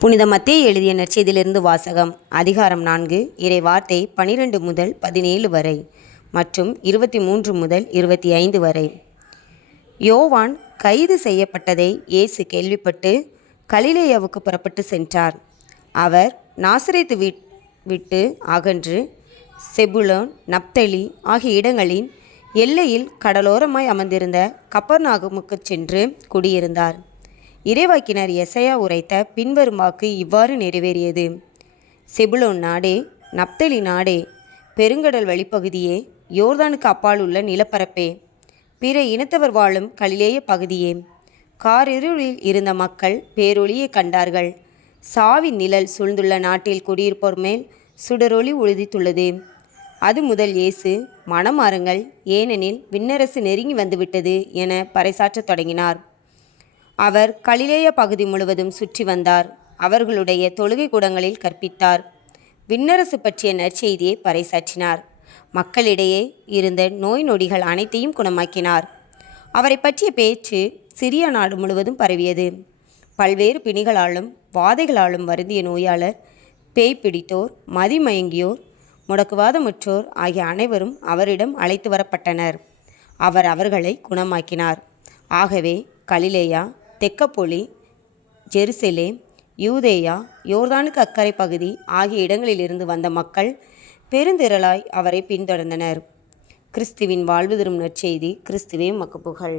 புனித மத்தேயு எழுதிய நற்செய்தியிலிருந்து வாசகம். அதிகாரம் 4, இறை வார்த்தை 12 முதல் 17 வரை மற்றும் 23 முதல் 25 வரை. யோவான் கைது செய்யப்பட்டதை இயேசு கேள்விப்பட்டு கலிலேயாவுக்கு புறப்பட்டு சென்றார். அவர் நாசரேத்து விட்டு அகன்று செபுலோன், நப்தலி ஆகிய இடங்களின் எல்லையில் கடலோரமாய் அமர்ந்திருந்த கப்பர்நாகுமுக்கு சென்று குடியிருந்தார். இறைவாக்கினர் எசையா உரைத்த பின்வரும் வாக்கு இவ்வாறு நிறைவேறியது. செபுலோன் நாடே, நப்தலி நாடே, பெருங்கடல் வழிப்பகுதியே, யோர்தானுக்கு அப்பால் உள்ள நிலப்பரப்பே, பிற இனத்தவர் வாழும் கலிலேய பகுதியே, காரிருளில் இருந்த மக்கள் பேரொளியை கண்டார்கள். சாவின் நிழல் சூழ்ந்துள்ள நாட்டில் குடியிருப்போர் மேல் சுடரொளி உதித்துள்ளது. அது முதல் இயேசு, மனமாறுங்கள், ஏனெனில் விண்ணரசு நெருங்கி வந்துவிட்டது என பறைசாற்றத் தொடங்கினார். அவர் கலிலேய பகுதி முழுவதும் சுற்றி வந்தார். அவர்களுடைய தொழுகை கூடங்களில் கற்பித்தார். விண்ணரசு பற்றிய நற்செய்தியை பறைசாற்றினார். மக்களிடையே இருந்த நோய் நொடிகள் அனைத்தையும் குணமாக்கினார். அவரை பற்றிய பேச்சு சிரியா நாடு முழுவதும் பரவியது. பல்வேறு பிணிகளாலும் வாதைகளாலும் வருந்திய நோயாளர், பேய் பிடித்தோர், மதிமயங்கியோர், முடக்குவாதமுற்றோர் ஆகிய அனைவரும் அவரிடம் அழைத்து வரப்பட்டனர். அவர் அவர்களை குணமாக்கினார். ஆகவே கலிலேயா, தெக்கப்பொலி, ஜெருசலேம், யூதேயா, யோர்தானுக்கு அக்கறை பகுதி ஆகிய இடங்களிலிருந்து வந்த மக்கள் பெருந்திரளாய் அவரை பின்தொடர்ந்தனர். கிறிஸ்துவின் வாழ்வு தரும் நற்செய்தி. கிறிஸ்துவே உமக்கு புகழ்.